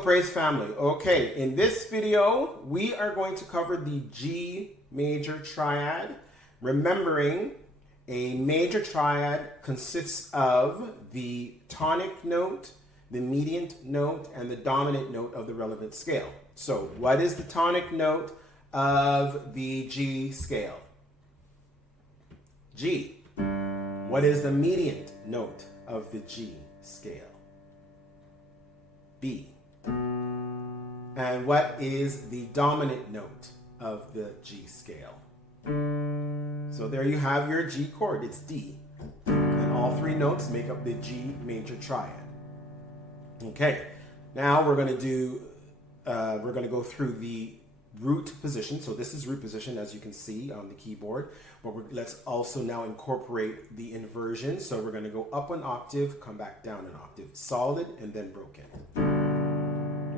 praise family. Okay, in this video, we are going to cover the G major triad. Remembering, a major triad consists of the tonic note, the median note, and the dominant note of the relevant scale. So what is the tonic note of the G scale? G. What is the median note of the G scale? B. And what is the dominant note of the G scale? So there you have your G chord, it's D. And all three notes make up the G major triad. Okay, now we're going to go through the root position. So this is root position, as you can see on the keyboard. But let's also now incorporate the inversion. So we're going to go up an octave, come back down an octave, solid and then broken.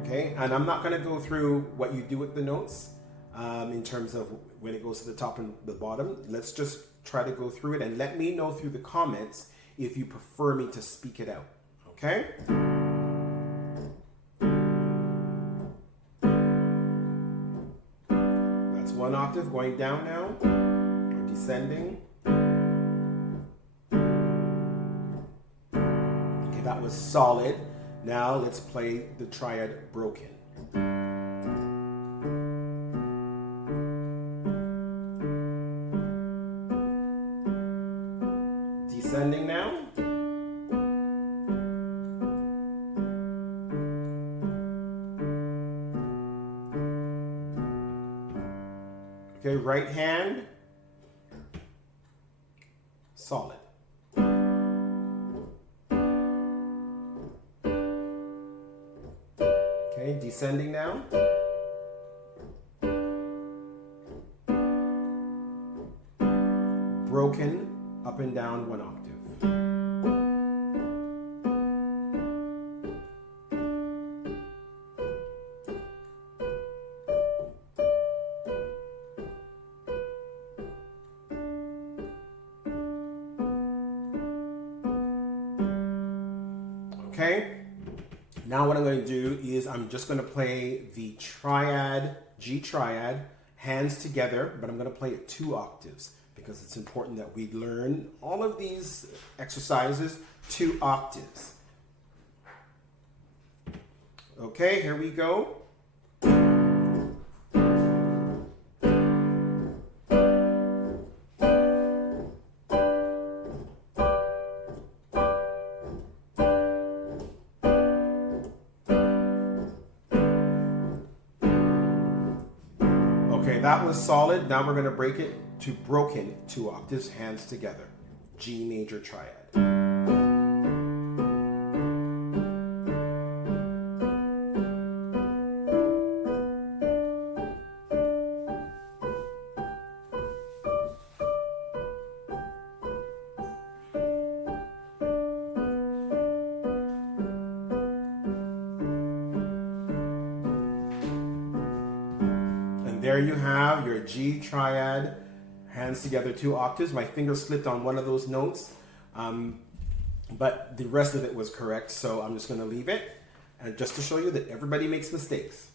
Okay, and I'm not going to go through what you do with the notes in terms of when it goes to the top and the bottom. Let's just try to go through it and let me know through the comments if you prefer me to speak it out. Okay? That's one octave going down now, or descending. Okay, that was solid. Now let's play the triad broken. Descending now. Okay, right hand, solid. Okay, descending now. Broken, up and down one octave. Okay, now what I'm going to do is I'm just going to play the triad, G triad, hands together, but I'm going to play it 2 octaves because it's important that we learn all of these exercises 2 octaves. Okay, here we go. Okay, that was solid. Now we're going to break it to broken 2 octaves, hands together. G major triad. There you have your G triad, hands together 2 octaves. My finger slipped on one of those notes, but the rest of it was correct, so I'm just going to leave it, and just to show you that everybody makes mistakes.